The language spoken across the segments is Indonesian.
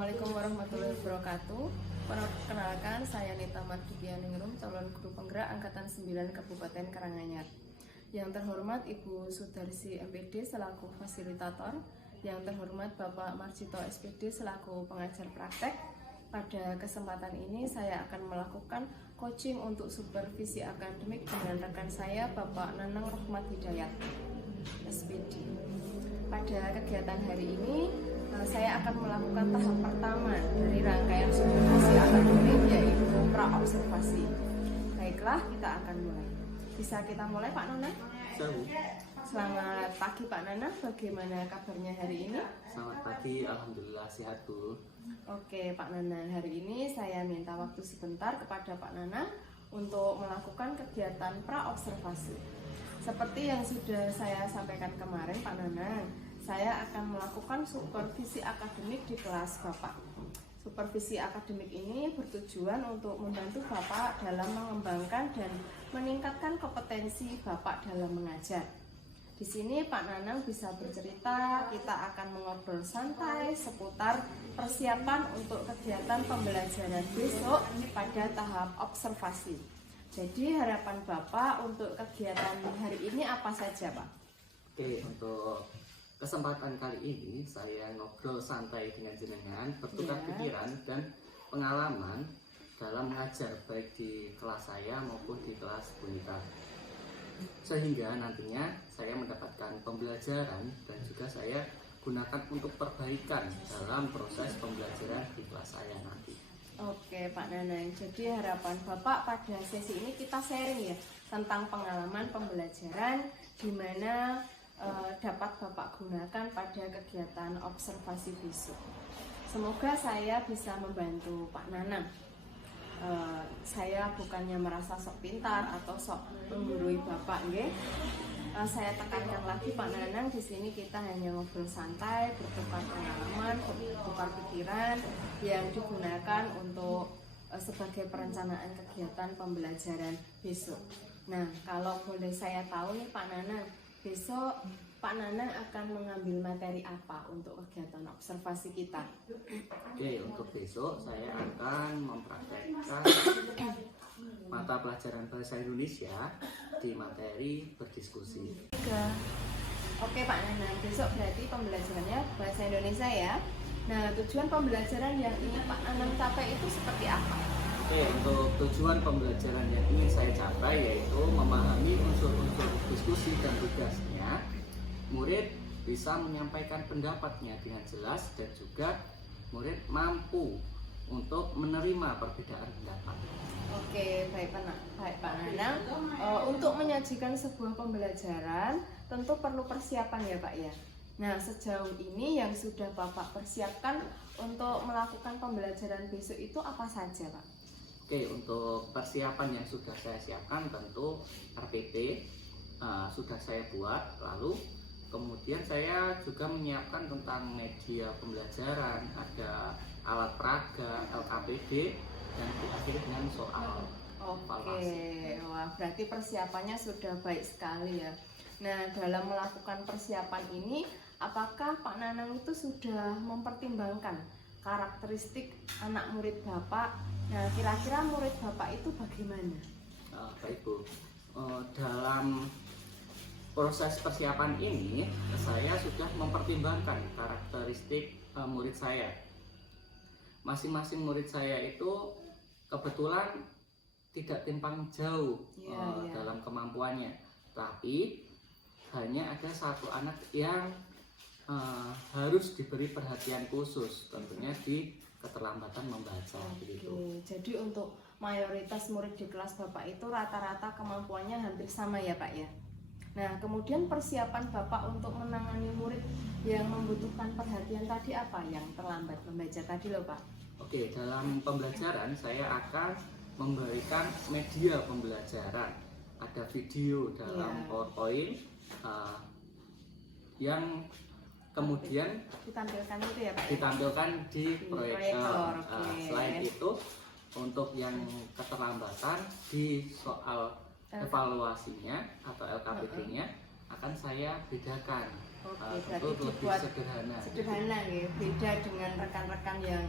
Assalamualaikum warahmatullahi wabarakatuh. Perkenalkan, saya Nita Mardipianingrum, calon guru penggerak Angkatan 9 Kabupaten Karanganyar. Yang terhormat Ibu Sudarsi MPD selaku fasilitator. Yang terhormat Bapak Marjito SPD selaku pengajar praktek. Pada kesempatan ini saya akan melakukan coaching untuk supervisi akademik dengan rekan saya Bapak Nanang Rahmat Hidayat SPD. Pada kegiatan hari ini saya akan melakukan tahap pertama dari rangkaian supervisi akademik, yaitu pra-observasi. Baiklah, kita akan mulai. Bisa kita mulai, Pak Nana? Selamat pagi, Pak Nana. Bagaimana kabarnya hari ini? Selamat pagi, alhamdulillah sehat, Bu. Oke, Pak Nana. Hari ini saya minta waktu sebentar kepada Pak Nana untuk melakukan kegiatan pra-observasi. Seperti yang sudah saya sampaikan kemarin, Pak Nana, saya akan melakukan supervisi akademik di kelas Bapak. Supervisi akademik ini bertujuan untuk membantu Bapak dalam mengembangkan dan meningkatkan kompetensi Bapak dalam mengajar. Di sini Pak Nanang bisa bercerita, kita akan mengobrol santai seputar persiapan untuk kegiatan pembelajaran besok pada tahap observasi. Jadi harapan Bapak untuk kegiatan hari ini apa saja, Pak? Oke, untuk kesempatan kali ini saya ngobrol santai dengan jenengan, bertukar pikiran dan pengalaman dalam mengajar baik di kelas saya maupun di kelas Bunita. Sehingga nantinya saya mendapatkan pembelajaran dan juga saya gunakan untuk perbaikan dalam proses pembelajaran di kelas saya nanti. Oke, Pak Nanang. Jadi harapan Bapak pada sesi ini kita sharing ya tentang pengalaman pembelajaran di mana dapat Bapak gunakan pada kegiatan observasi besok. Semoga saya bisa membantu Pak Nanang. Saya bukannya merasa sok pintar atau sok menggurui Bapak, nggih. Saya tekankan lagi Pak Nanang, di sini kita hanya ngobrol santai, bertukar pengalaman, bertukar pikiran yang digunakan untuk sebagai perencanaan kegiatan pembelajaran besok. Nah, kalau boleh saya tahu nih Pak Nanang, besok Pak Nanang akan mengambil materi apa untuk kegiatan observasi kita? Oke, untuk besok saya akan mempraktekkan mata pelajaran bahasa Indonesia di materi berdiskusi. Oke Pak Nanang, besok berarti pembelajarannya bahasa Indonesia ya. Nah, tujuan pembelajaran yang ingin Pak Nanang capai itu seperti apa? Oke, untuk tujuan pembelajaran yang ingin saya capai yaitu memahami unsur-unsur diskusi dan tugasnya. Murid bisa menyampaikan pendapatnya dengan jelas dan juga murid mampu untuk menerima perbedaan pendapat. Oke, baik Pak Nanang. Untuk menyajikan sebuah pembelajaran tentu perlu persiapan ya Pak ya. Nah, sejauh ini yang sudah Bapak persiapkan untuk melakukan pembelajaran besok itu apa saja Pak? Oke, untuk persiapan yang sudah saya siapkan tentu RPP sudah saya buat, lalu kemudian saya juga menyiapkan tentang media pembelajaran, ada alat peraga, LKPD, dan diakhiri dengan soal evaluasi. Oke, wah berarti persiapannya sudah baik sekali ya. Nah, dalam melakukan persiapan ini, apakah Pak Nanang itu sudah mempertimbangkan karakteristik anak murid Bapak? Nah, kira-kira murid Bapak itu bagaimana? Baik Bu, dalam proses persiapan ini saya sudah mempertimbangkan karakteristik murid saya. Masing-masing murid saya itu kebetulan tidak timpang jauh dalam kemampuannya, tapi hanya ada satu anak yang harus diberi perhatian khusus, tentunya di keterlambatan membaca. Begitu. Jadi untuk mayoritas murid di kelas Bapak itu rata-rata kemampuannya hampir sama ya Pak ya. Nah, kemudian persiapan Bapak untuk menangani murid yang membutuhkan perhatian tadi apa? Yang terlambat membaca tadi loh Pak. Oke, dalam pembelajaran saya akan memberikan media pembelajaran. Ada video dalam PowerPoint yang kemudian ditampilkan itu ya Pak? Ditampilkan di proyektor. Selain Yes. itu, untuk yang keterlambatan di soal evaluasinya atau LKPD-nya akan saya bedakan Oke, tentu berarti lebih dibuat sederhana. sederhana ya, beda dengan rekan-rekan yang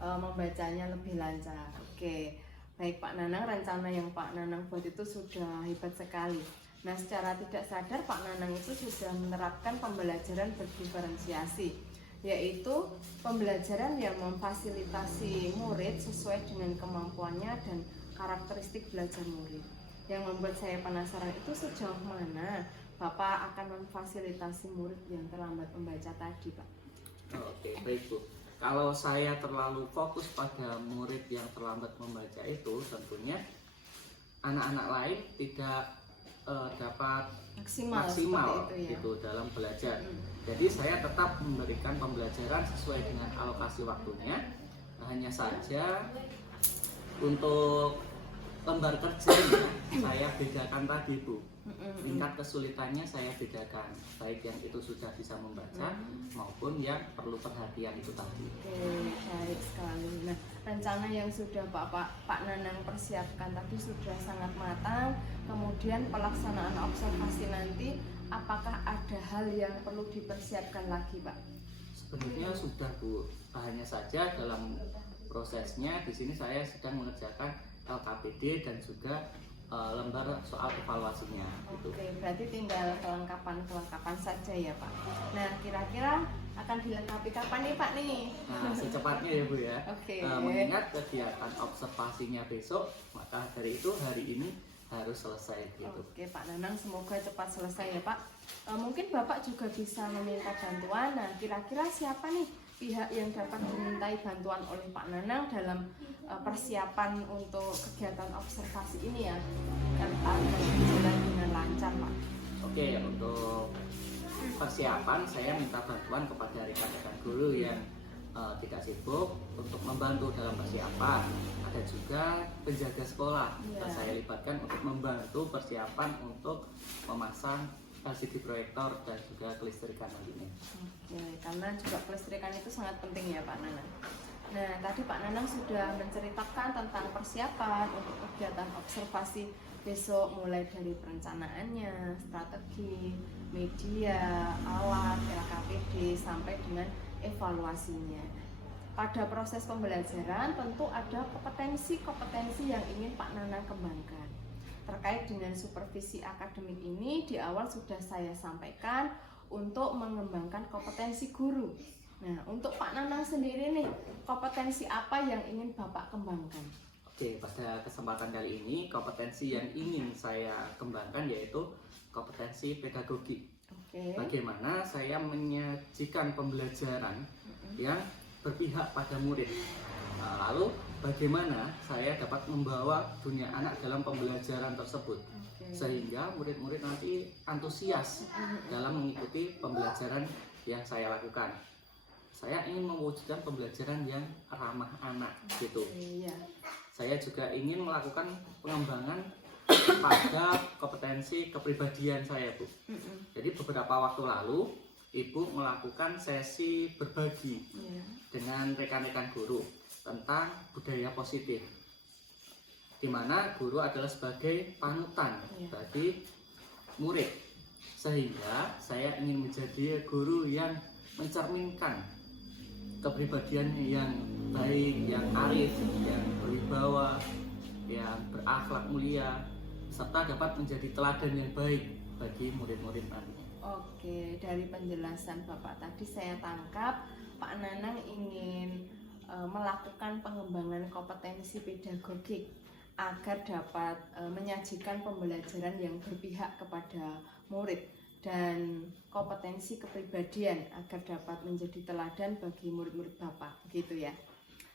membacanya lebih lancar. Oke, baik Pak Nanang, rencana yang Pak Nanang buat itu sudah hebat sekali. Nah, secara tidak sadar Pak Nanang itu sudah menerapkan pembelajaran berdiferensiasi, yaitu pembelajaran yang memfasilitasi murid sesuai dengan kemampuannya dan karakteristik belajar murid. Yang membuat saya penasaran itu sejauh mana Bapak akan memfasilitasi murid yang terlambat membaca tadi, Pak. Oke, baik Bu. Kalau saya terlalu fokus pada murid yang terlambat membaca itu, tentunya anak-anak lain tidak dapat Maksimal maksimal seperti itu ya. gitu dalam belajar. Jadi saya tetap memberikan pembelajaran sesuai dengan alokasi waktunya. Hanya saja untuk lembar kerjanya saya bedakan tadi Bu. Tingkat kesulitannya saya bedakan, baik yang itu sudah bisa membaca maupun yang perlu perhatian itu tadi. Oke, baik sekali. Nah, rencana yang sudah Pak Nanang persiapkan tadi sudah sangat matang. Kemudian pelaksanaan observasi nanti, apakah ada hal yang perlu dipersiapkan lagi, Pak? Sebenarnya sudah Bu, hanya saja dalam prosesnya di sini saya sedang mengerjakan LKPD dan juga lembar soal evaluasinya. Gitu. Oke, berarti tinggal kelengkapan saja ya Pak. Nah, kira-kira akan dilengkapi kapan nih Pak nih? Nah, secepatnya ya Bu ya. Oke. Mengingat kegiatan observasinya besok, maka dari itu hari ini harus selesai gitu. Oke Pak Nanang, semoga cepat selesai ya Pak. Mungkin Bapak juga bisa meminta bantuan. Nah, kira-kira siapa nih pihak yang dapat dimintai bantuan oleh Pak Nanang dalam persiapan untuk kegiatan observasi ini ya, kan berjalan dengan lancar Pak. Oke, untuk persiapan saya minta bantuan kepada rekan-rekan guru yang tidak sibuk untuk membantu dalam persiapan. Ada juga penjaga sekolah yang saya libatkan untuk membantu persiapan untuk memasang LCD proyektor dan juga kelistrikan nantinya. Oke, karena juga kelistrikan itu sangat penting ya Pak Nanang. Nah, tadi Pak Nanang sudah menceritakan tentang persiapan untuk kegiatan observasi besok, mulai dari perencanaannya, strategi, media, alat, LKPD, sampai dengan evaluasinya. Pada proses pembelajaran tentu ada kompetensi-kompetensi yang ingin Pak Nanang kembangkan. Terkait dengan supervisi akademik ini, di awal sudah saya sampaikan untuk mengembangkan kompetensi guru. Nah, untuk Pak Nanang sendiri nih, kompetensi apa yang ingin Bapak kembangkan? Oke, pada kesempatan kali ini kompetensi yang ingin saya kembangkan yaitu kompetensi pedagogi. Oke. Bagaimana saya menyajikan pembelajaran yang berpihak pada murid. Nah, lalu bagaimana saya dapat membawa dunia anak dalam pembelajaran tersebut, sehingga murid-murid nanti antusias dalam mengikuti pembelajaran yang saya lakukan. Saya ingin mewujudkan pembelajaran yang ramah anak gitu. Iya. Saya juga ingin melakukan pengembangan pada kompetensi kepribadian saya, Bu. Jadi beberapa waktu lalu Ibu melakukan sesi berbagi dengan rekan-rekan guru tentang budaya positif, di mana guru adalah sebagai panutan bagi murid, sehingga saya ingin menjadi guru yang mencerminkan kepribadian yang baik, yang arif, yang berwibawa, yang berakhlak mulia, serta dapat menjadi teladan yang baik bagi murid-murid nantinya. Oke, dari penjelasan Bapak tadi saya tangkap Pak Nanang ingin melakukan pengembangan kompetensi pedagogik agar dapat menyajikan pembelajaran yang berpihak kepada murid, dan kompetensi kepribadian agar dapat menjadi teladan bagi murid-murid Bapak, begitu ya.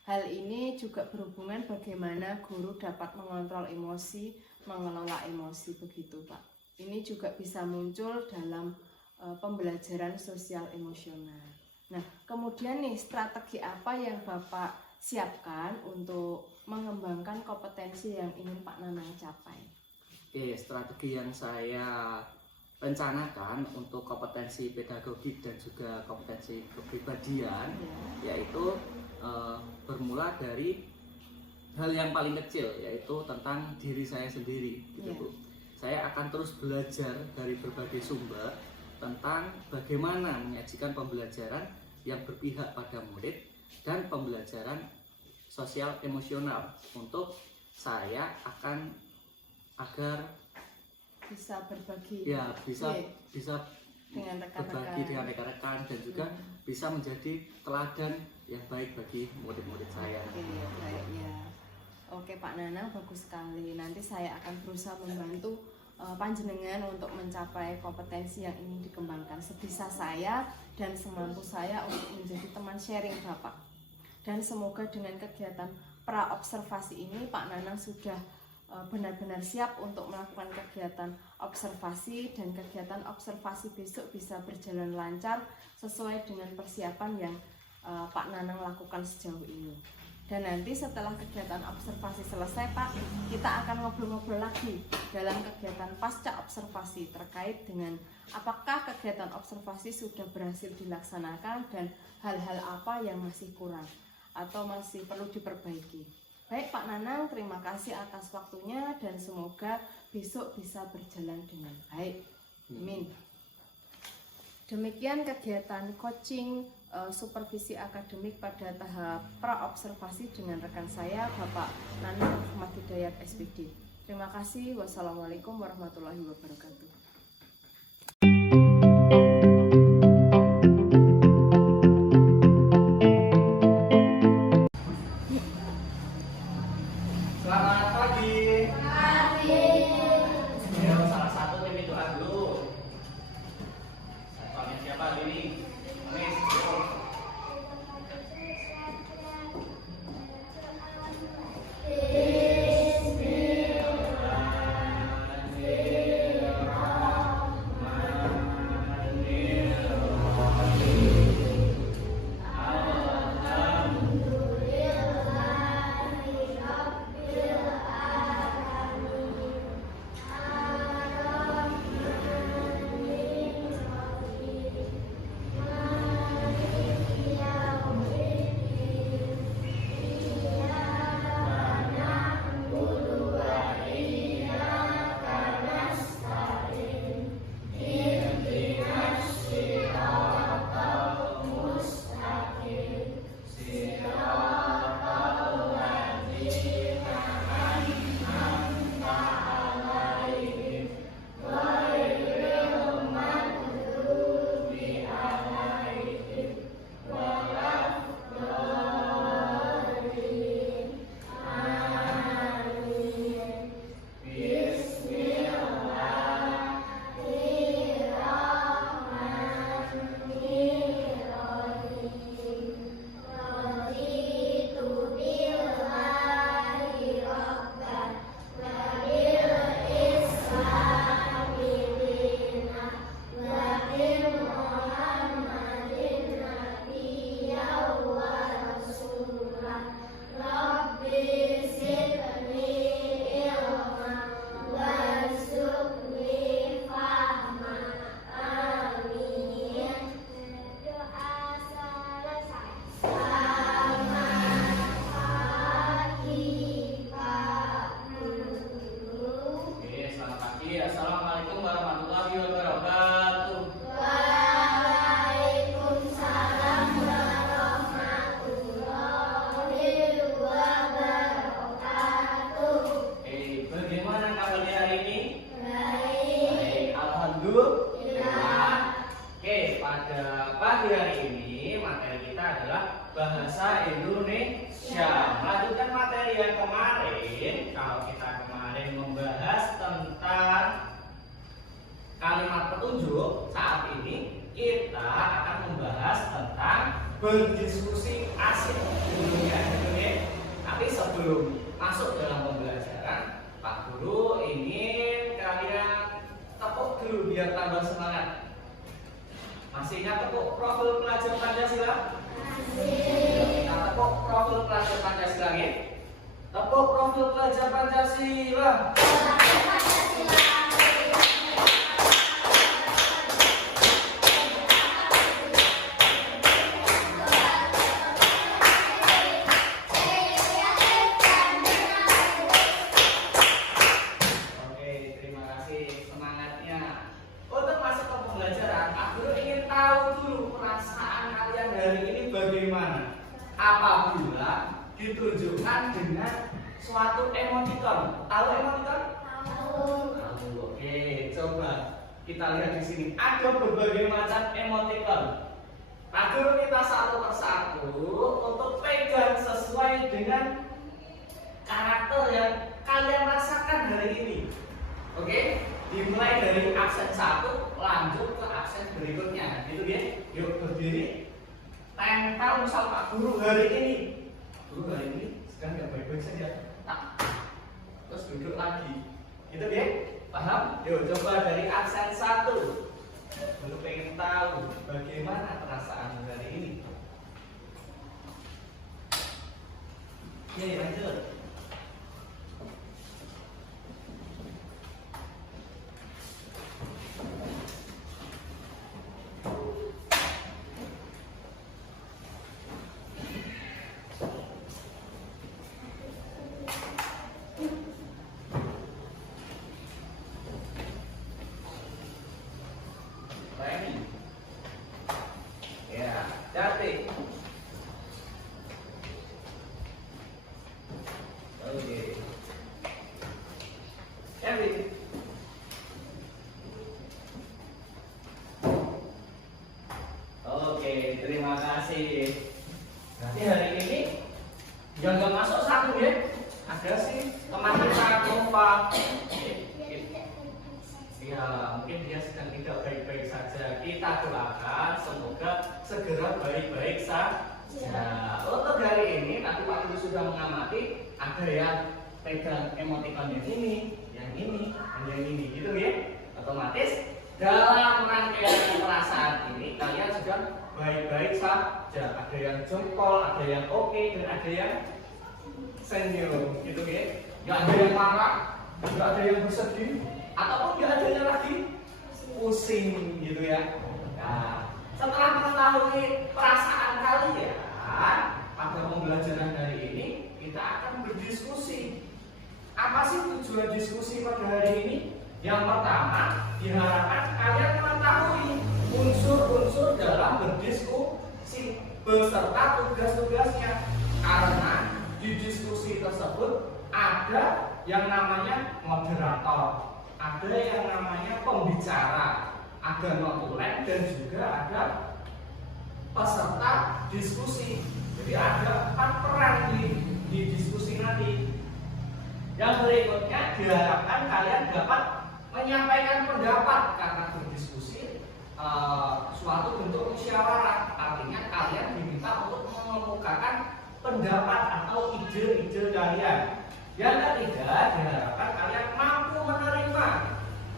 Hal ini juga berhubungan bagaimana guru dapat mengontrol emosi, mengelola emosi, begitu Pak. Ini juga bisa muncul dalam pembelajaran sosial emosional. Nah, kemudian nih, strategi apa yang Bapak siapkan untuk mengembangkan kompetensi yang ingin Pak Nanang capai? Oke, strategi yang saya rencanakan untuk kompetensi pedagogik dan juga kompetensi kepribadian yaitu bermula dari hal yang paling kecil, yaitu tentang diri saya sendiri gitu, Bu. Saya akan terus belajar dari berbagai sumber tentang bagaimana menyajikan pembelajaran yang berpihak pada murid dan pembelajaran sosial emosional untuk saya agar bisa berbagi bisa dengan berbagi dengan rekan-rekan dan juga bisa menjadi teladan yang baik bagi murid-murid saya. Baik ya. Oke Pak Nanang, bagus sekali. Nanti saya akan berusaha membantu panjenengan untuk mencapai kompetensi yang ingin dikembangkan sebisa saya dan semampu saya untuk menjadi teman sharing Bapak. Dan semoga dengan kegiatan pra-observasi ini Pak Nanang sudah benar-benar siap untuk melakukan kegiatan observasi, dan kegiatan observasi besok bisa berjalan lancar sesuai dengan persiapan yang Pak Nanang lakukan sejauh ini. Dan nanti setelah kegiatan observasi selesai Pak, kita akan ngobrol-ngobrol lagi dalam kegiatan pasca observasi terkait dengan apakah kegiatan observasi sudah berhasil dilaksanakan dan hal-hal apa yang masih kurang atau masih perlu diperbaiki. Baik Pak Nanang, terima kasih atas waktunya dan semoga besok bisa berjalan dengan baik. Amin. Demikian kegiatan coaching supervisi akademik pada tahap pra-observasi dengan rekan saya Bapak Nanang Ahmad Hidayat SPD. Terima kasih. Wassalamualaikum warahmatullahi wabarakatuh. Selamat pagi. Ayo, salah satu tim itu dulu. Panggil siapa ini? Miss. Assalamualaikum warahmatullahi wabarakatuh. Waalaikumsalam warahmatullahi wabarakatuh. Bagaimana kabarnya hari ini? Baik. Alhamdulillah. Pada pagi hari ini materi kita adalah bahasa Indonesia. Melanjutkan materi yang kemarin, kalau kita kemarin membahas tentang kalimat petunjuk, saat ini kita akan membahas tentang berdiskusi asik dulunya. Tapi sebelum masuk dalam pembelajaran, Pak Guru ingin kalian tepuk dulu biar tambah semangat. Masih ingat tepuk profil pelajar Pancasila? Kita tepuk profil pelajar Pancasila ya. Tepuk profil pelajar Pancasila. Oke, terima kasih semangatnya. Untuk masuk ke pembelajaran apabila ditunjukkan dengan suatu emoticon. Tahu emoticon? Tahu. Oke, coba kita lihat di sini. Ada berbagai macam emoticon. Nah, guru kita satu persatu untuk pegang sesuai dengan karakter yang kalian rasakan hari ini. Oke, dimulai dari aksen 1 lanjut ke aksen berikutnya. Gitu ya. Yuk berdiri. Tempel misal Pak Guru hari ini. Guru hari ini sedang nggak baik-baik saja. Tak. Terus duduk lagi. Gitu ya. Paham? Yuk coba dari aksen 1. Guru pengen tahu bagaimana perasaan hari ini. Oke, lanjut. Ya, Jati. Oke. Kevin. Oke, terima kasih. Nanti hari ini yang nggak masuk satu ya. Ada sih teman kita Nova. Ya, mungkin dia sedang tidak baik-baik saja. Kita doakan semoga segera baik-baik saja. Untuk hari ini nanti Pak Guru sudah mengamati ada yang pegang emoticon yang ini, dan yang ini, gitu ya. Otomatis dalam rangkaian perasaan ini kalian sudah baik-baik saja. Ada yang jempol, ada yang oke, dan ada yang senyum, gitu ya. Gak ada yang marah, gak ada yang bersedih, ataupun gak adanya lagi pusing, gitu ya. Nah, setelah mengetahui perasaan kalian pada pembelajaran hari ini, kita akan berdiskusi. Apa sih tujuan diskusi pada hari ini? Yang pertama, diharapkan kalian mengetahui unsur-unsur dalam berdiskusi beserta tugas-tugasnya. Karena di diskusi tersebut ada yang namanya moderator, ada yang namanya pembicara, ada notulen, dan juga ada peserta diskusi. Jadi ada 4 peran di diskusi nanti. Yang berikutnya diharapkan kalian dapat menyampaikan pendapat karena berdiskusi suatu bentuk musyawarah. Artinya kalian diminta untuk mengemukakan pendapat atau ide-ide kalian. Yang ketiga, diharapkan kalian mampu menerima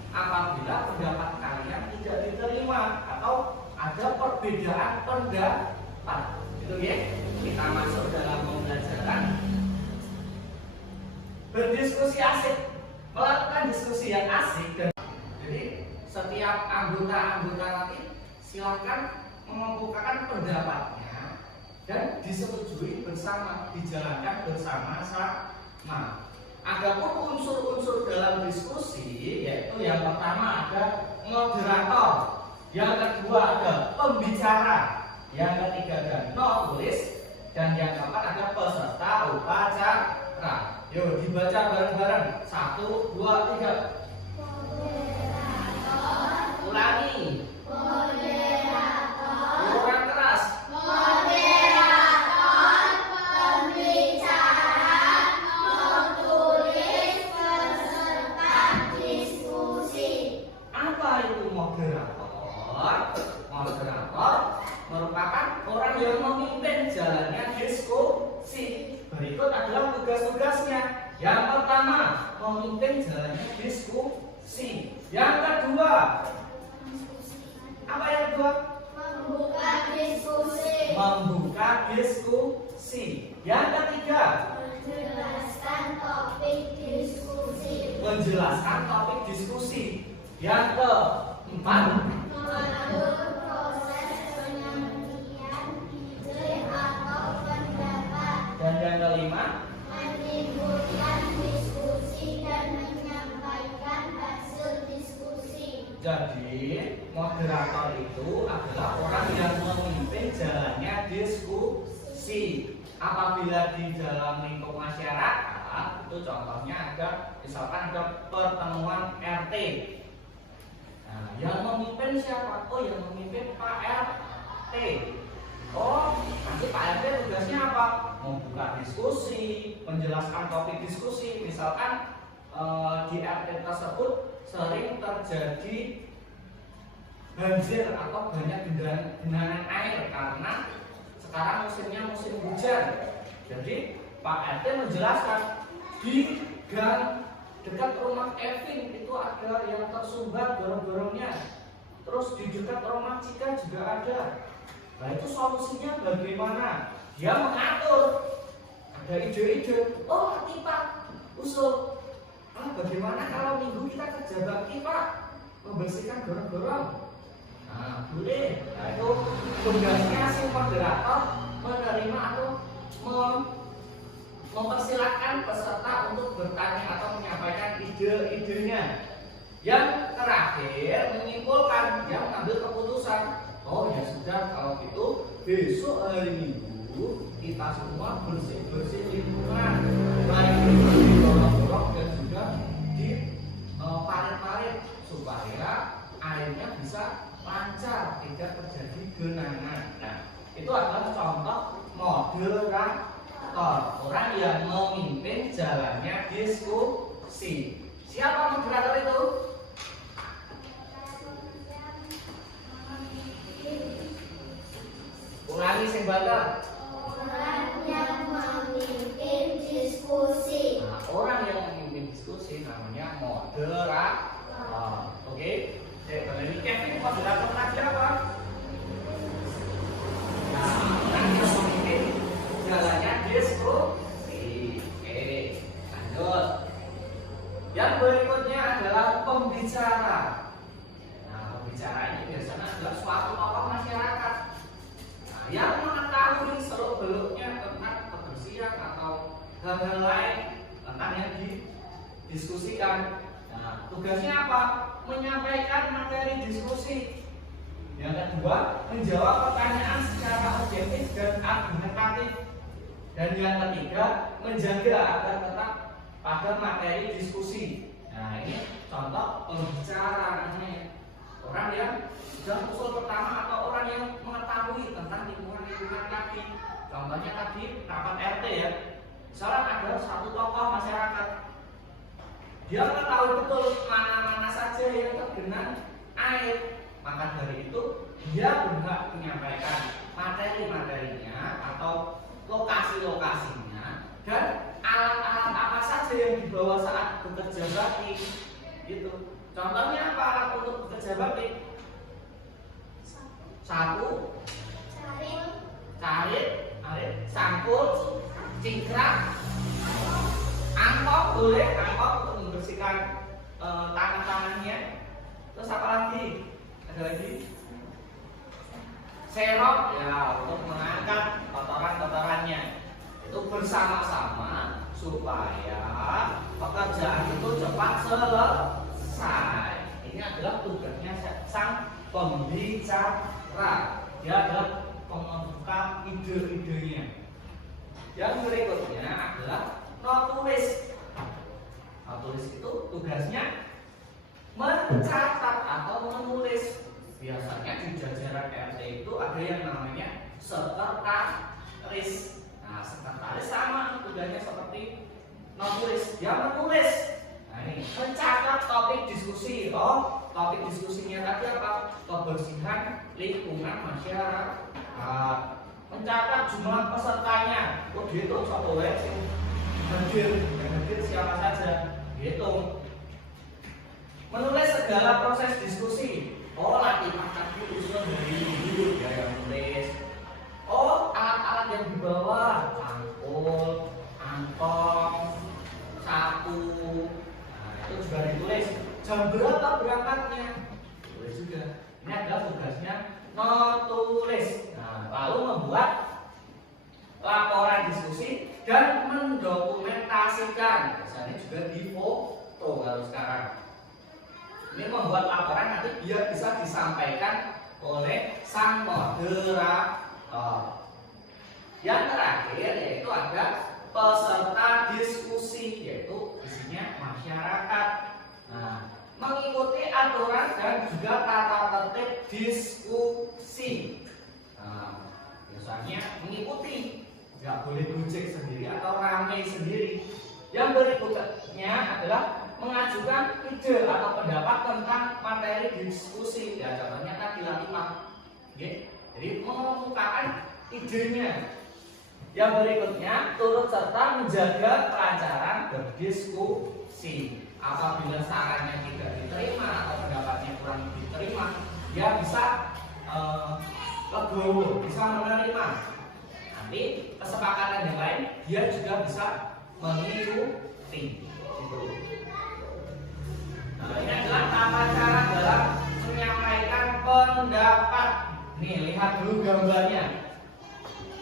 apabila pendapat kalian tidak diterima atau ada perbedaan pendapat. Itu ya. Kita masuk dalam pembelajaran. Berdiskusi asik, melakukan diskusi yang asik. Dan jadi setiap anggota nanti silakan mengemukakan pendapatnya dan disetujui bersama, dijalankan bersama-sama. Adapun unsur-unsur dalam diskusi, yaitu yang pertama ada moderator, yang kedua ada pembicara, yang ketiga ada notulis, dan yang keempat ada peserta upacara. Yuk dibaca bareng-bareng. 1, 2, 3. Ulangi. Kurang keras. Moderator merupakan orang yang memimpin jalannya diskusi. Berikut adalah tugas-tugasnya. Yang pertama, memimpin jalannya diskusi. Yang kedua, apa yang kedua? Membuka diskusi. Membuka diskusi. Yang ketiga, Menjelaskan topik diskusi. menjelaskan topik diskusi. Yang keempat, Mengatur proses penyampaian ide atau pendapat. dan yang kelima, Menimbulkan diskusi dan menyampaikan hasil diskusi. jadi moderator itu adalah orang yang memimpin jalannya diskusi. apabila di dalam lingkup masyarakat itu contohnya misalkan ada pertemuan RT. Nah, yang memimpin siapa? Oh, yang memimpin Pak RT. Oh, nanti Pak RT tugasnya apa? Membuka diskusi, menjelaskan topik diskusi. Misalkan di RT tersebut sering terjadi banjir atau banyak genangan air karena sekarang musimnya musim hujan. Jadi Pak RT menjelaskan di gang dekat rumah Kevin itu ada yang tersumbat gorong-gorongnya. Terus di dekat rumah Cika juga ada. Nah, itu solusinya bagaimana? Dia mengatur. Ada ide-ide. Oh, ngerti Pak. Usul. Bagaimana kalau minggu kita kerja bakti Pak? Membersihkan gorong-gorong. Nah, boleh. Nah, itu tugasnya si moderator menerima atau mempersilahkan peserta untuk bertanya atau menyampaikan ide-idenya. Yang terakhir menyimpulkan, yang mengambil keputusan. Oh ya sudah, kalau gitu besok hari Minggu kita semua bersih-bersih lingkungan, baik di gorong-gorong dan juga di parit-parit supaya airnya bisa lancar, tidak terjadi genangan. Nah, itu adalah contoh moderator, orang yang memimpin jalannya diskusi. Siapa moderator itu? Ulangi sing banter. Orang yang memimpin diskusi. Nah, orang yang memimpin diskusi namanya moderator. Oke? Ini Kevin moderator tadi apa? Nah, orang yang memimpin jalannya diskusi. Oke, lanjut. Yang berikutnya adalah pembicara. Nah, pembicara ini biasanya adalah suatu tokoh masyarakat yang mengetahui seluk-beluknya tentang kebersihan atau hal-hal lain tentang yang didiskusikan. Nah, tugasnya apa? Menyampaikan materi diskusi. Yang kedua, menjawab pertanyaan secara objektif dan argumentatif. Dan yang ketiga, menjaga agar tetap pada materi diskusi. Nah, ini contoh pembicara namanya. Orang yang sudah usul pertama atau orang yang mengetahui tentang lingkungan tadi. Contohnya tadi rapat RT ya. Misalnya ada satu tokoh masyarakat, dia mengetahui betul mana-mana saja yang tergenang air. Maka dari itu dia berhak menyampaikan materi-materinya atau lokasi-lokasinya dan alat-alat apa saja yang dibawa saat bekerja bakti. Gitu. Contohnya apa alat untuk bekerja bakti? Sapu, carit, sangkut, cingkrang, angkok boleh, angkok untuk membersihkan tangan-tangannya. Terus apa lagi? Ada lagi? Serok ya untuk mengangkat kotoran-kotorannya. Itu bersama-sama supaya pekerjaan itu cepat selesai. Ini adalah tugasnya sang pembicara. Dia adalah membuka ide-idenya. Yang berikutnya adalah notulis. Notulis itu tugasnya mencatat atau menulis. Biasanya di jajaran RT itu ada yang namanya sekretaris. Nah, sekretaris sama tugasnya seperti notulis. Dia menulis. Nah, ini mencatat topik diskusi. Oh, topik diskusinya tadi apa? Kebersihan lingkungan masyarakat. Mencatat jumlah pesertanya. Oh, dihitung satu web hadir siapa saja. Dihitung. Menulis segala proses diskusi. Oh, latihan tadi usul dari dulu ya yang menulis. Oh, alat-alat yang dibawa, angkul, angkong, sapu. Nah, itu juga ditulis. Jam berapa berangkatnya? Tulis juga. Ini adalah tugasnya menulis. Nah, lalu membuat laporan diskusi dan mendokumentasikan. Biasanya juga difoto kalau sekarang. Ini membuat laporan nanti biar bisa disampaikan oleh sang moderator. Yang terakhir yaitu ada peserta diskusi, yaitu isinya masyarakat. Nah, mengikuti aturan dan juga tata tertib diskusi. Nah, misalnya mengikuti, nggak boleh gojek sendiri atau ramai sendiri. Yang berikutnya adalah mengajukan ide atau pendapat tentang materi diskusi. Ya, contohnya kan di 5. Jadi mengemukakan idenya. Yang berikutnya turut serta menjaga kelancaran berdiskusi. Apabila sarannya tidak diterima atau pendapatnya kurang diterima, dia bisa legowo, bisa menerima. Nanti kesepakatan yang lain dia juga bisa mengikuti. Gitu. Nah, ini adalah tata cara dalam menyampaikan pendapat. Nih, lihat dulu gambarnya.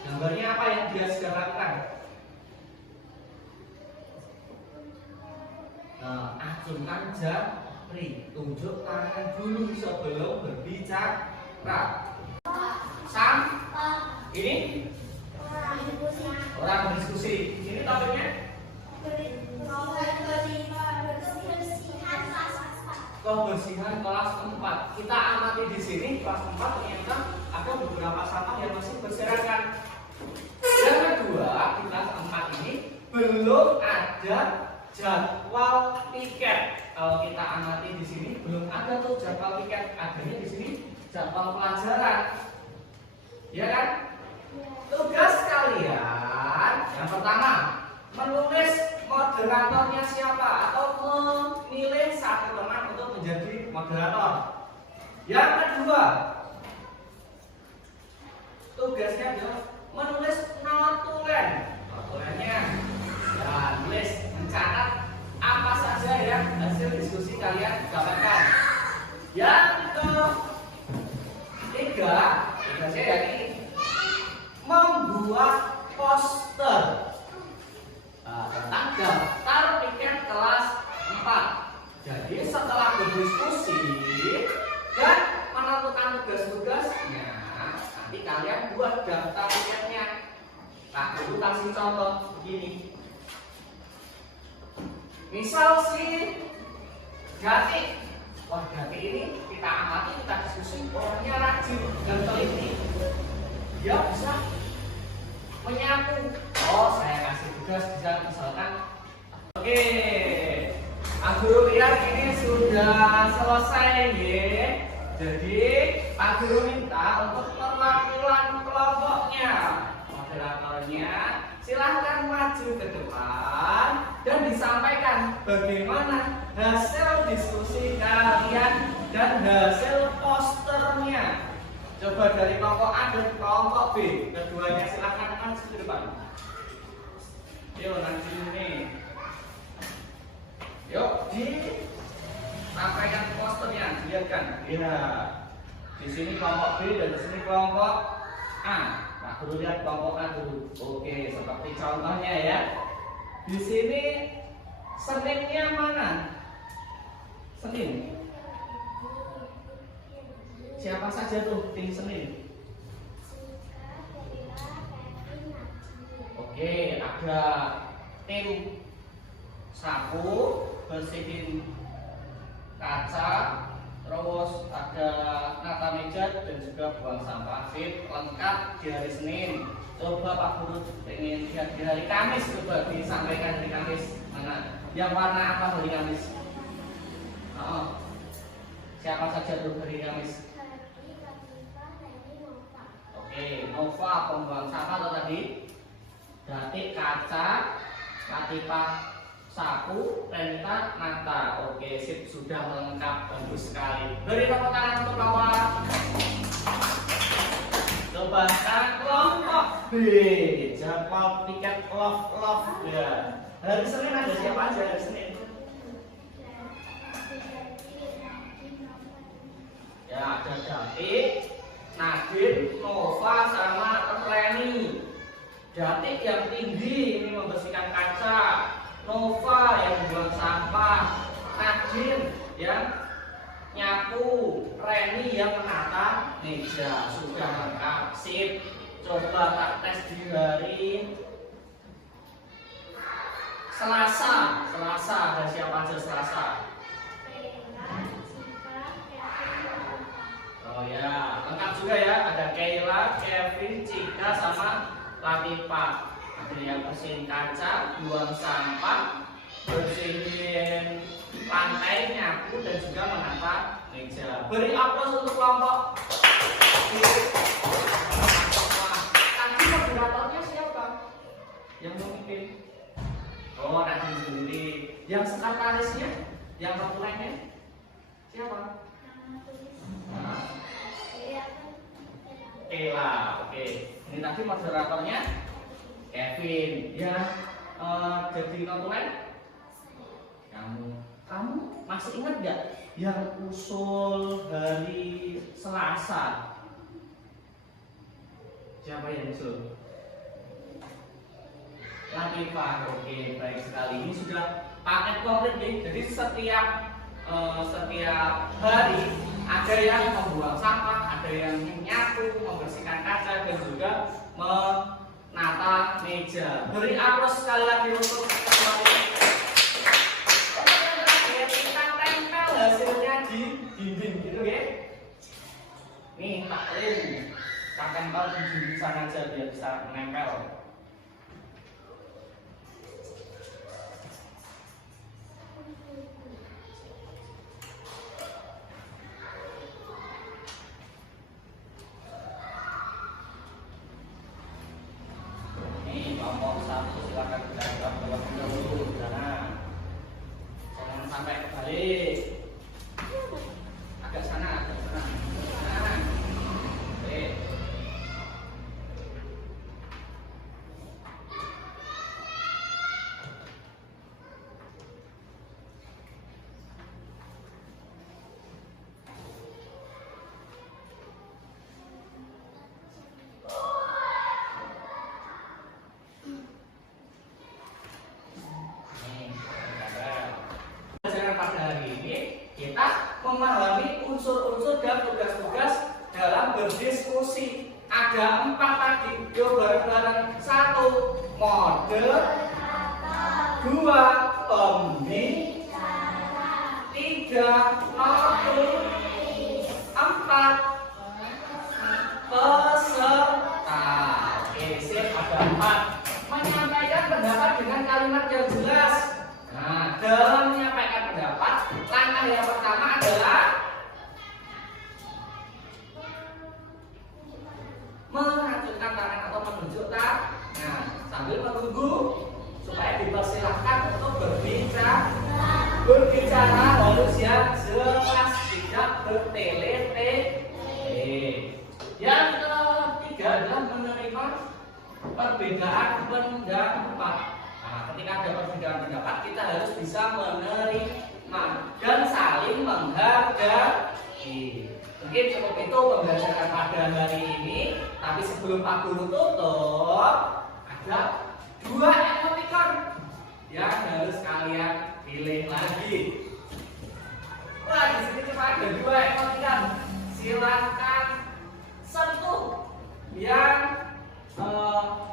Gambarnya apa yang dia sedang lakukan? Acungkan jari, tunjuk tangan dulu sebelum berbicara. Ini orang berdiskusi. Ini topiknya kebersihan kelas 4. Kita amati di sini kelas 4 ternyata ada beberapa sampah yang masih berserakan. Yang kedua, di kelas 4 ini belum ada jadwal piket. Kalau kita amati di sini belum ada tuh jadwal piket. Adanya di sini jadwal pelajaran. Ya kan? Tugas kalian yang pertama menulis moderatornya siapa atau memilih satu teman untuk menjadi moderator. Yang kedua, tugasnya adalah menulis notulen. Notulennya ya, tulis mencatat apa saja yang hasil diskusi kalian dapatkan. Yang ketiga, tugasnya yakni membuat poster tentang daftar piket kelas 4. Jadi setelah berdiskusi dan menentukan tugas-tugasnya, nanti kalian buat daftar piketnya. Nah, itu kasih contoh begini. Misal si Gati, wah Gati ini kita amati, kita diskusi, orangnya rajin dan teliti. Dia bisa menyapu. Oh, saya kasih tugas bisa misalkan. Oke, Pak Guru lihat ini sudah selesai ya. Jadi Pak Guru minta untuk perwakilan kelompoknya, moderatornya silahkan maju ke depan dan disampaikan bagaimana hasil diskusi kalian dan hasil posternya. Coba dari kelompok A dan kelompok B, keduanya silahkan maju ke depan. Yuk nanti ini. Yuk disampaikan posternya, lihatkan. Ya, di sini kelompok B dan di sini kelompok A. Nah, dulu lihat kelompok A dulu. Oke, seperti contohnya ya. Di sini Seninnya mana? Senin. Siapa saja tuh tim Senin? Oke, ada tim sapu, bersihin kaca, terus ada nata meja dan juga buang sampah. Sip, lengkap di hari Senin. Coba Pak Guru pengen lihat di hari Kamis, coba disampaikan hari Kamis mana? Yang warna apa hari Kamis? Siapa saja tuh hari Kamis? Oke, Nova pembuang sampah atau tadi? Berarti kaca, Latifah sapu, Renta, Nata. Oke, sip, sudah lengkap, bagus sekali. Beri tepuk tangan untuk Nova. Coba sekarang kelompok B, jadwal piket love ya. Hari Senin ada siapa aja hari Senin? Ya, ada Datik, Nadine, Nova, sama Reni. Datik yang tinggi ini membersihkan kaca, Nova yang membuang sampah, Nadine yang nyapu, Reni yang menata meja. Sudah lengkap, sip. Coba tak tes di hari Selasa. Selasa ada siapa aja Selasa? Oh ya, lengkap juga ya. Ada Kayla, Kevin, Cika, sama Latifa. Ada yang bersihin kaca, buang sampah, bersihin lantai, nyapu, dan juga menata meja. Beri aplaus untuk kelompok. Tadi moderatornya siapa? Yang memimpin? Oh, Nadine sendiri. Yang sekretarisnya? Yang notulennya? Siapa? Kayla, oke. Ini tadi moderatornya Kevin. Yang jadi notulen? Kamu masih ingat nggak yang usul hari Selasa? Siapa yang usul? Latifah. Oke, baik sekali. Ini sudah paket komplit nih. Jadi setiap hari ada yang membuang sampah, ada yang nyapu, membersihkan kaca, dan juga menata meja. Beri aplaus sekali lagi untuk semuanya. Kita tempel hasilnya di dinding gitu ya. Nih taklin, kita tempel di dinding sana aja biar bisa menempel. Kelompok 1 silakan bergerak dulu ke sana. Jangan sampai kebalik. Agak sana, agak sana. Nah. Oke. Memahami unsur-unsur dan tugas-tugas dalam berdiskusi. Ada 4 tadi. Yuk bareng-bareng. 1. Mode. 2. Pembicara. 3. Notu. 4. Peserta. Oke, sip. Ada 4. Menyampaikan pendapat dengan kalimat yang jelas. Nah, dalam menyampaikan pendapat, langkah yang pertama adalah mengacungkan tangan atau menunjuk tangan. Nah, sambil menunggu supaya dipersilahkan untuk berbicara. Harus yang jelas, tidak bertele-tele. Yang ketiga adalah menerima perbedaan pendapat. Ketika ada perbedaan pendapat, kita harus bisa menerima dan saling menghargai. Mungkin cukup itu pembelajaran pada hari ini. Tapi sebelum Pak Guru tutup, ada 2 emoticon yang harus kalian pilih lagi. Wah, di sini cuma ada 2 emoticon. Silakan sentuh yang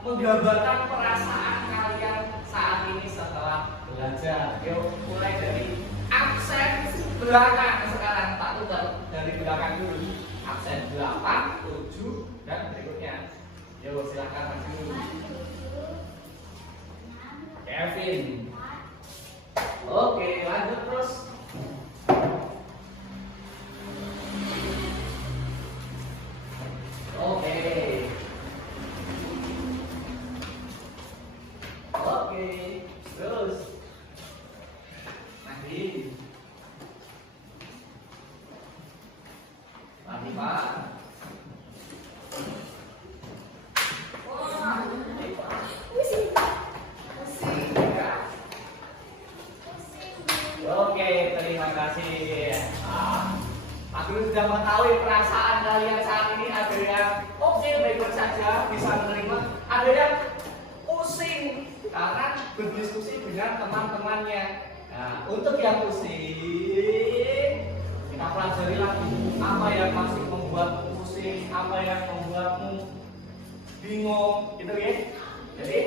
menggambarkan perasaan kalian saat ini setelah belajar. Yuk, mulai dari absen belakang sekarang. Pak Tutor dari belakang dulu. Absen 8, 7 dan berikutnya. Yuk, silakan maju. Kevin. Oke, lanjut terus. Oke. Terus Nadine, Latifah. Oke, terima kasih. Pak Guru sudah mengetahui perasaan kalian saat ini. Ada yang oke, baik-baik saja, bisa menerima. Ada yang pusing karena berdiskusi dengan teman-temannya. Nah, untuk yang pusing, kita pelajari lagi apa yang masih membuat pusing, apa yang membuatmu bingung gitu ya. Jadi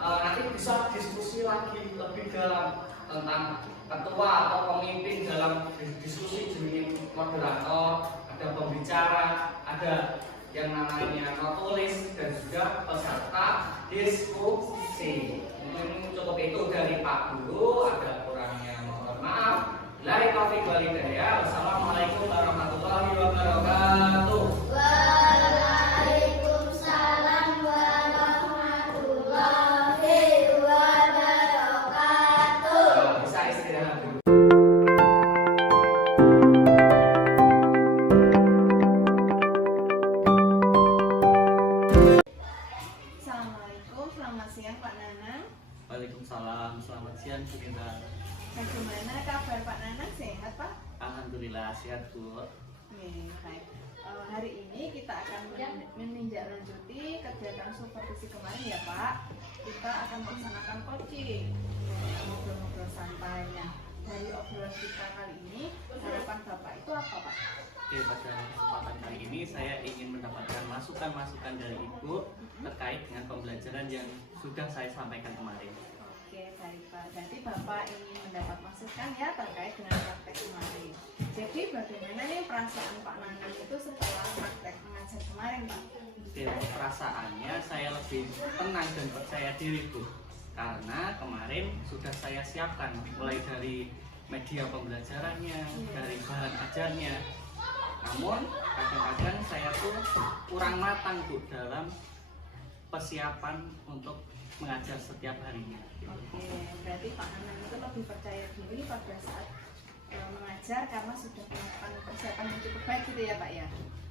nanti bisa diskusi lagi lebih dalam tentang ketua atau pemimpin dalam diskusi, jenis moderator, ada pembicara, ada yang namanya notulis, dan juga peserta diskusi. Mungkin cukup itu dari Pak Guru, ada kurangnya mohon maaf. Billahi taufiq wal hidayah. Wassalamualaikum warahmatullahi wabarakatuh. Waalaikumsalam warahmatullahi wabarakatuh. Bisa istirahat dulu. Assalamualaikum, selamat siang Pak Nanang. Waalaikumsalam, selamat siang Bu Indra. Bagaimana kabar Pak Nanang? Sehat Pak? Alhamdulillah sehat Bu. Baik. Hari ini kita akan menindaklanjuti kegiatan supervisi kemarin ya Pak. Kita akan melaksanakan coaching, ngobrol-ngobrol santai. Nah, dari obrolan kita kali ini, harapan Bapak itu apa Pak? Oke, pada kesempatan kali ini saya ingin mendapatkan masukan-masukan dari Ibu terkait dengan pembelajaran yang sudah saya sampaikan kemarin. Oke, baik Pak. Jadi Bapak ingin mendapat masukan ya terkait dengan praktek kemarin. Jadi bagaimana nih perasaan Pak Nanang itu setelah praktek mengajar kemarin Pak? Oke, untuk perasaannya saya lebih tenang dan percaya diri Bu, karena kemarin sudah saya siapkan mulai dari media pembelajarannya, dari bahan ajarnya. Namun kadang-kadang saya tuh kurang matang Bu dalam persiapan untuk mengajar setiap harinya. Oke, berarti Pak Nanang itu lebih percaya diri pada saat mengajar karena sudah melakukan persiapan yang cukup baik gitu ya Pak ya.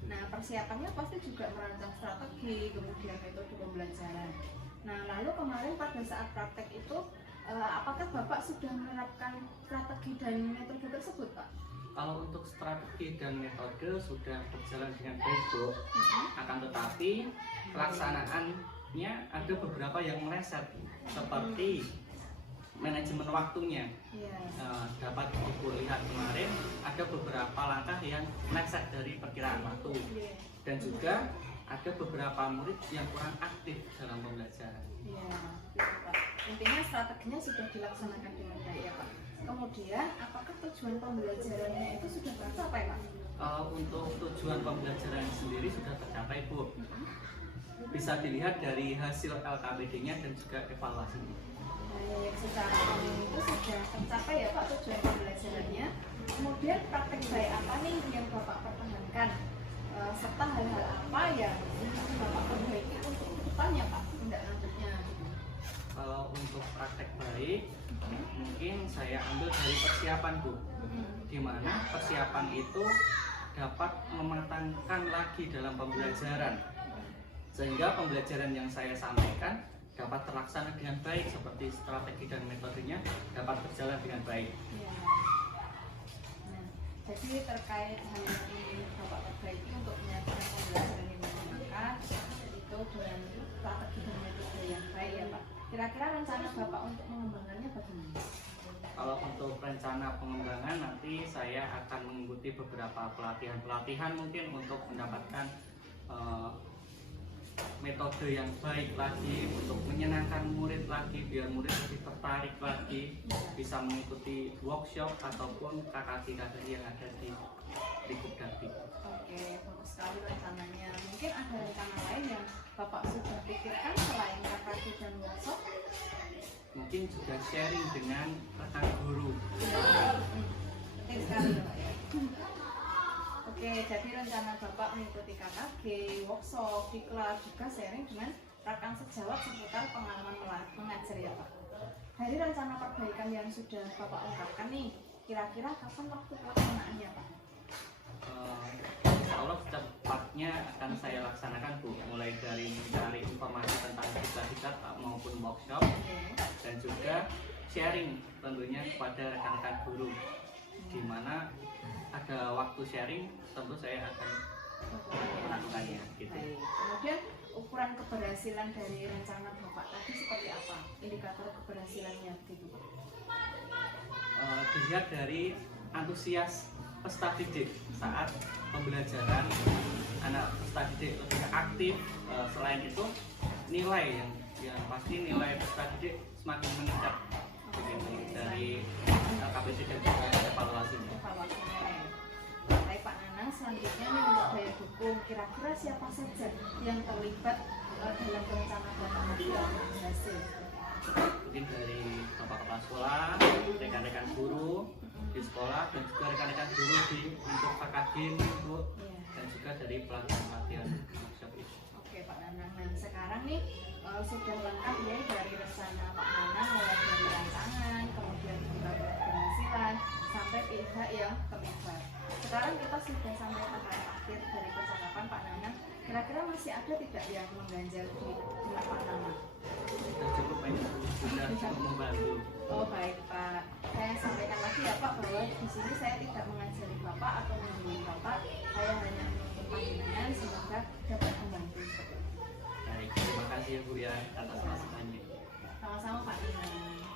Nah, persiapannya pasti juga merancang strategi, kemudian metode pembelajaran. Nah, lalu kemarin pada saat praktek itu apakah Bapak sudah menerapkan strategi dan metode tersebut Pak? Kalau untuk strategi dan metode sudah berjalan dengan baik Bu, akan tetapi pelaksanaannya ada beberapa yang meleset, seperti manajemen waktunya. Dapat Ibu lihat kemarin ada beberapa langkah yang meleset dari perkiraan waktu, dan juga ada beberapa murid yang kurang aktif dalam pembelajaran. Iya, gitu Pak. Intinya strateginya sudah dilaksanakan dengan baik ya Pak. Kemudian, apakah tujuan pembelajarannya itu sudah tercapai Pak? Untuk tujuan pembelajaran sendiri sudah tercapai Bu. Bisa dilihat dari hasil LKPD-nya dan juga evaluasinya. Baik, secara umum itu sudah tercapai ya Pak tujuan pembelajarannya. Kemudian praktek baik apa nih yang Bapak pertahankan? Serta hal-hal apa yang Bapak perbaiki untuk kedepannya Pak, tindak lanjutnya? Kalau untuk praktek baik, mungkin saya ambil dari persiapan Bu, di mana persiapan itu dapat mematangkan lagi dalam pembelajaran, sehingga pembelajaran yang saya sampaikan dapat terlaksana dengan baik, seperti strategi dan metodenya dapat berjalan dengan baik. Ya. Nah, jadi terkait hal yang ingin Bapak perbaiki untuk menyajikan pembelajaran yang menyenangkan itu dengan strategi dan metode yang baik ya Pak. Kira-kira rencana Bapak untuk mengembangkannya bagaimana? Kalau untuk rencana pengembangan, nanti saya akan mengikuti beberapa pelatihan-pelatihan mungkin untuk mendapatkan metode yang baik lagi, untuk menyenangkan murid lagi, biar murid lebih tertarik lagi, bisa mengikuti workshop ataupun KKD yang ada di Kubdati. Oke, bagus sekali rencananya. Mungkin ada rencana lain yang Bapak sudah pikirkan selain KKD dan workshop? Mungkin juga sharing dengan rekan guru. Penting sekali ya Pak ya. Oke, jadi rencana Bapak mengikuti KKG, workshop, diklat, juga sharing dengan rekan sejawat seputar pengalaman mengajar ya Pak. Dari rencana perbaikan yang sudah Bapak ungkapkan nih, kira-kira kapan waktu pelaksanaannya Pak? Insya Allah secepatnya akan saya laksanakan Bu, mulai dari mencari informasi tentang diklat maupun workshop, dan juga sharing tentunya kepada rekan-rekan guru, di mana ada waktu sharing tentu saya akan melakukannya gitu. Baik. Kemudian ukuran keberhasilan dari rencana Bapak tadi seperti apa? Indikator keberhasilannya gitu Pak? Dilihat dari antusias peserta didik saat pembelajaran, anak peserta didik lebih aktif. Selain itu nilai yang pasti nilai peserta didik semakin meningkat dari KPC dan juga evaluasinya. Baik Pak Nanang, selanjutnya nih untuk daya dukung, kira-kira siapa saja yang terlibat dalam perencanaan dan hasil? Mungkin dari bapak kepala sekolah, rekan-rekan guru di sekolah, dan juga rekan-rekan guru di untuk Fakadin itu, dan juga dari pelatihan workshop itu. Oke Pak Nanang, nah sekarang nih sudah lengkap ya dari rencana Pak Nanang, mulai dari rancangan, kemudian juga keberhasilan, sampai pihak yang terlibat. Sekarang kita sudah sampai tahap akhir dari percakapan Pak Nanang. Kira-kira masih ada tidak yang mengganjal di benak Pak Nanang? Sudah cukup banyak, sudah cukup membantu. Oh baik Pak, saya sampaikan lagi ya Pak bahwa di sini saya tidak mengajari Bapak atau menggurui Bapak, saya hanya menuntut panjenengan semoga dapat membantu. Baik, terima kasih ya Bu ya atas masukannya. Sama-sama Pak Nanang.